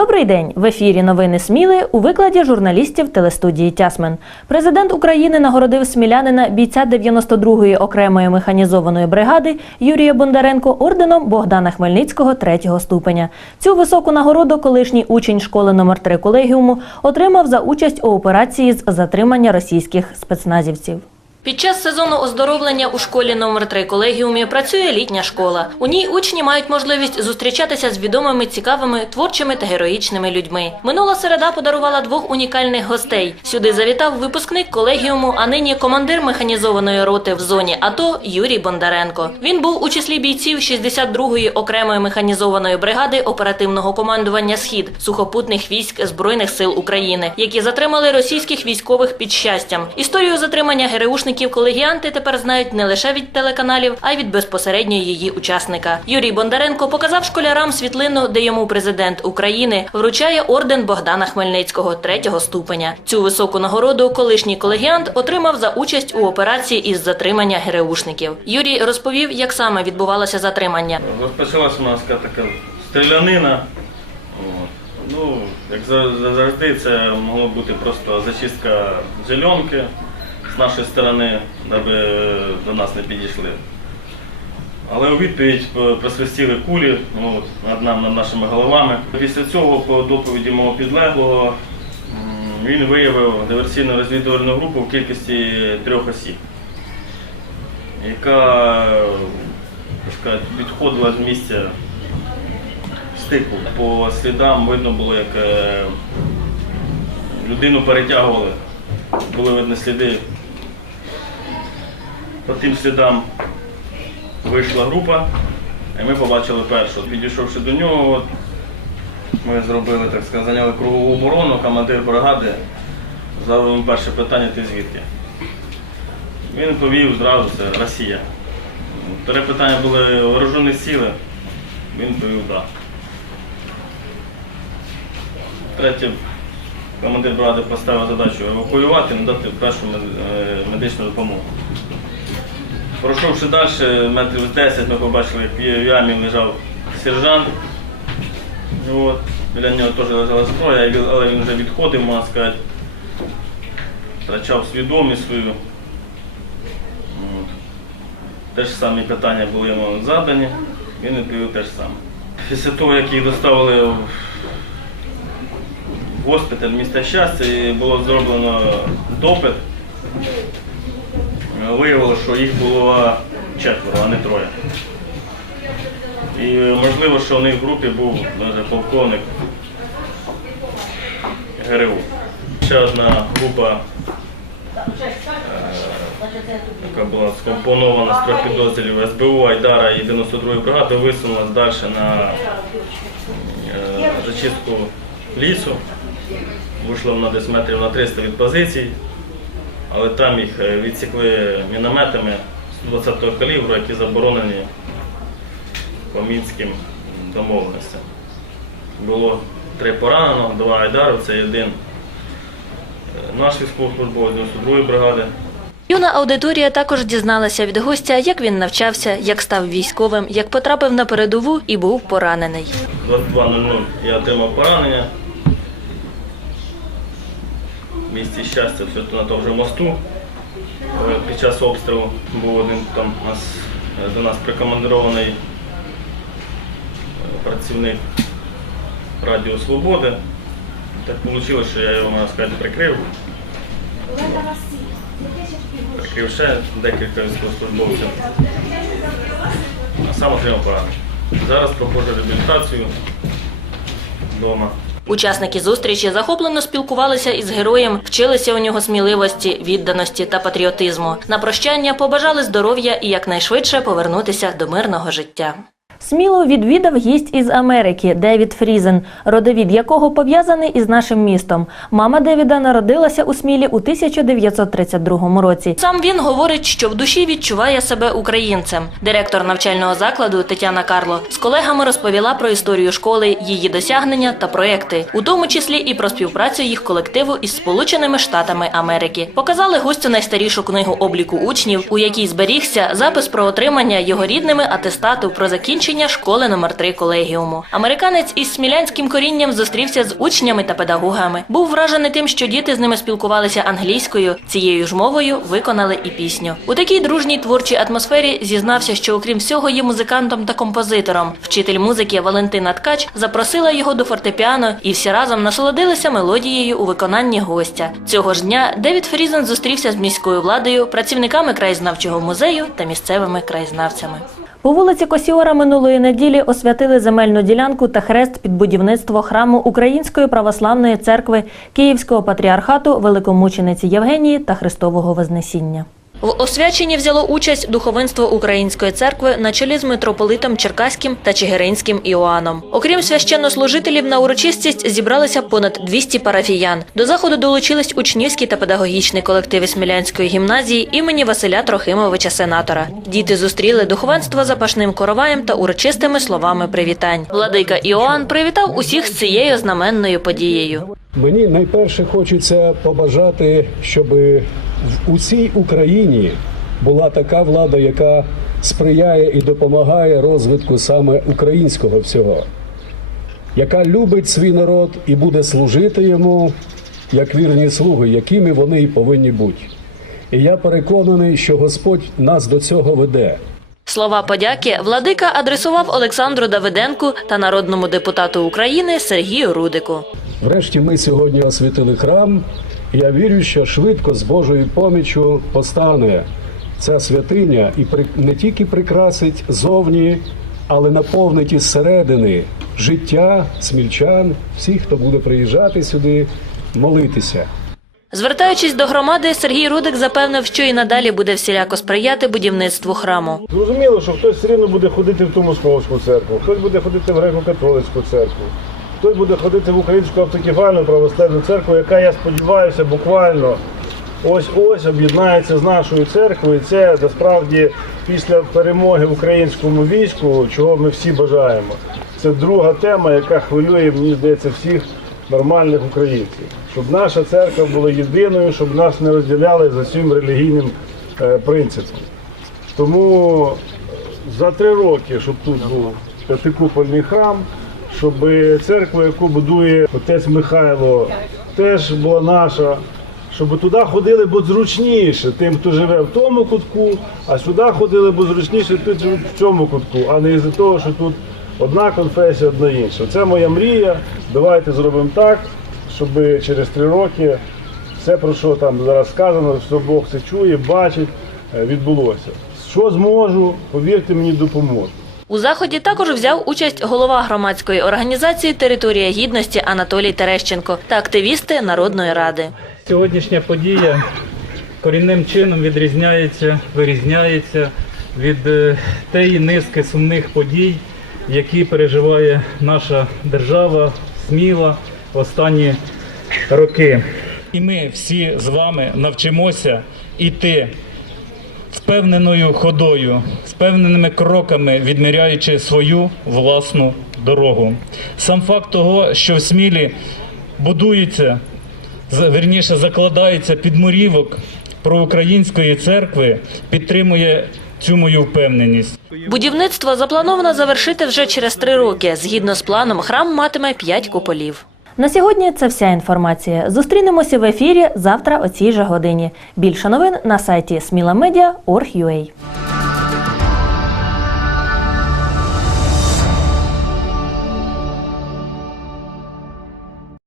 Добрий день! В ефірі новини Сміли у викладі журналістів телестудії Тясмен. Президент України нагородив смілянина бійця 92-ї окремої механізованої бригади Юрія Бондаренко орденом Богдана Хмельницького третього ступеня. Цю високу нагороду колишній учень школи номер 3 колегіуму отримав за участь у операції з затримання російських спецназівців. Під час сезону оздоровлення у школі номер 3 колегіумі працює літня школа. У ній учні мають можливість зустрічатися з відомими, цікавими, творчими та героїчними людьми. Минула середа подарувала двох унікальних гостей. Сюди завітав випускник колегіуму, а нині командир механізованої роти в зоні АТО Юрій Бондаренко. Він був у числі бійців 62-ї окремої механізованої бригади оперативного командування Схід сухопутних військ збройних сил України, які затримали російських військових під щастям. Історію затримання ГРУшників колегіанти тепер знають не лише від телеканалів, а й від безпосередньо її учасника. Юрій Бондаренко показав школярам світлину, де йому президент України вручає орден Богдана Хмельницького третього ступеня. Цю високу нагороду колишній колегіант отримав за участь у операції із затримання ГРУшників. Юрій розповів, як саме відбувалося затримання. Розпочалася у нас така стрілянина. Ну, як за- за- завжди, це могло бути просто зачистка зеленки нашої сторони, е, до нас не підійшли. Але у відповідь просвистіли кулі ну, от, над, нашими головами. Після цього, по доповіді мого підлеглого, він виявив диверсійну розвідувальну групу в кількості трьох осіб яка сказати, відходила з місця стику. По слідам видно було, як е, людину перетягували. Були видно сліди. По тим слідам вийшла група, і ми побачили першу. Підійшовши до нього, ми зробили, так сказати, зайняли кругову оборону, командир бригади задав йому перше питання, ти звідки? Він повів зразу це Росія. Три питання були вооружені сили. Він повів так. Третє, командир бригади поставив задачу евакуювати, надати першу е, медичну допомогу. Пройшовши далі, метрів 10, ми побачили, як в ямі лежав сержант. От. Біля нього теж лежала зброя, але він вже відходив, можна сказати, втрачав свідомість свою. От. Те ж самі питання були йому задані, він відповів те ж саме. Після того, як їх доставили в госпіталь міста Щастя, було зроблено допит, виявилося, що їх було четверо, а не троє. І можливо, що у них в групі був навіть полковник ГРУ. Ще одна група яка була скомпонована з трьох підрозділів СБУ, Айдара і 92-ї бригади, висунулася далі на е, зачистку лісу. Вийшло вона десь метрів на 300 від позицій, але там їх е, відсікли мінометами 120-го калібру, які заборонені по мінським домовленостям. Було три пораненого, два Айдару, це один е, наш військовослужбовець 92-ї бригади. Юна аудиторія також дізналася від гостя, як він навчався, як став військовим, як потрапив на передову і був поранений. 22.00 я отримав поранення. В місті щастя, все на тому вже мосту. Е, Під час обстрілу був один там нас, е, до нас прикомандирований е, працівник Радіо Свободи. Так вийшло, що я його, можна сказати, прикрив. Прикрив ще декілька військовослужбовців. А сам отримав поранення. Зараз проходжу реабілітацію вдома. Учасники зустрічі захоплено спілкувалися із героєм, вчилися у нього сміливості, відданості та патріотизму. На прощання побажали здоров'я і якнайшвидше повернутися до мирного життя. Сміло відвідав гість із Америки Девід Фрізен, родовід якого пов'язаний із нашим містом. Мама Девіда народилася у Смілі у 1932 році. Сам він говорить, що в душі відчуває себе українцем. Директор навчального закладу Тетяна Карло з колегами розповіла про історію школи, її досягнення та проекти, у тому числі і про співпрацю їх колективу із Сполученими Штатами Америки. Показали гостю найстарішу книгу обліку учнів, у якій зберігся запис про отримання його рідними атестату про закінчення закінчення школи номер 3 колегіуму. Американець із смілянським корінням зустрівся з учнями та педагогами. Був вражений тим, що діти з ними спілкувалися англійською. Цією ж мовою виконали і пісню. У такій дружній творчій атмосфері зізнався, що окрім всього є музикантом та композитором. Вчитель музики Валентина Ткач запросила його до фортепіано, і всі разом насолодилися мелодією у виконанні гостя. Цього ж дня Девід Фрізен зустрівся з міською владою, працівниками краєзнавчого музею та місцевими краєзнавцями. По вулиці Косіора минулої неділі освятили земельну ділянку та хрест під будівництво храму Української православної церкви Київського патріархату Великомучениці Євгенії та Христового Вознесіння. В освяченні взяло участь духовенство Української церкви на чолі з митрополитом Черкаським та Чигиринським Іоанном. Окрім священнослужителів, на урочистість зібралися понад 200 парафіян. До заходу долучились учнівські та педагогічні колективи Смілянської гімназії імені Василя Трохимовича Сенатора. Діти зустріли духовенство запашним короваєм та урочистими словами привітань. Владика Іоанн привітав усіх з цією знаменною подією. Мені найперше хочеться побажати, щоб в усій Україні була така влада, яка сприяє і допомагає розвитку саме українського всього, яка любить свій народ і буде служити йому як вірні слуги, якими вони і повинні бути. І я переконаний, що Господь нас до цього веде. Слова подяки владика адресував Олександру Давиденку та народному депутату України Сергію Рудику. Врешті ми сьогодні освятили храм. Я вірю, що швидко з Божою поміччю постане ця святиня і при- не тільки прикрасить зовні, але наповнить із середини життя смільчан, всіх, хто буде приїжджати сюди, молитися. Звертаючись до громади, Сергій Рудик запевнив, що і надалі буде всіляко сприяти будівництву храму. Зрозуміло, що хтось все рівно буде ходити в ту московську церкву, хтось буде ходити в греко-католицьку церкву, хтось буде ходити в українську автокефальну православну церкву, яка, я сподіваюся, буквально ось-ось об'єднається з нашою церквою. І це насправді після перемоги в українському війську, чого ми всі бажаємо. Це друга тема, яка хвилює, мені здається, всіх нормальних українців. Щоб наша церква була єдиною, щоб нас не розділяли за цим релігійним е, принципом. Тому за три роки, щоб тут був п'ятикупольний храм, щоб церква, яку будує отець Михайло, теж була наша, щоб туди ходили, бо зручніше тим, хто живе в тому кутку, а сюди ходили, бо зручніше тим, хто в цьому кутку, а не із-за того, що тут одна конфесія, одна інша. Це моя мрія. Давайте зробимо так, щоб через три роки все, про що там зараз сказано, що Бог це чує, бачить, е, відбулося. Що зможу, повірте мені, допоможу. У заході також взяв участь голова громадської організації Територія гідності Анатолій Терещенко та активісти Народної ради. Сьогоднішня подія корінним чином відрізняється, вирізняється від е, тієї низки сумних подій, які переживає наша держава сміла останні роки. І ми всі з вами навчимося іти впевненою ходою, з впевненими кроками відміряючи свою власну дорогу. Сам факт того, що в Смілі будується, вірніше закладається підмурівок проукраїнської церкви, підтримує цю мою впевненість. Будівництво заплановано завершити вже через три роки. Згідно з планом, храм матиме п'ять куполів. На сьогодні це вся інформація. Зустрінемося в ефірі завтра о цій же годині. Більше новин на сайті smilamedia.org.ua.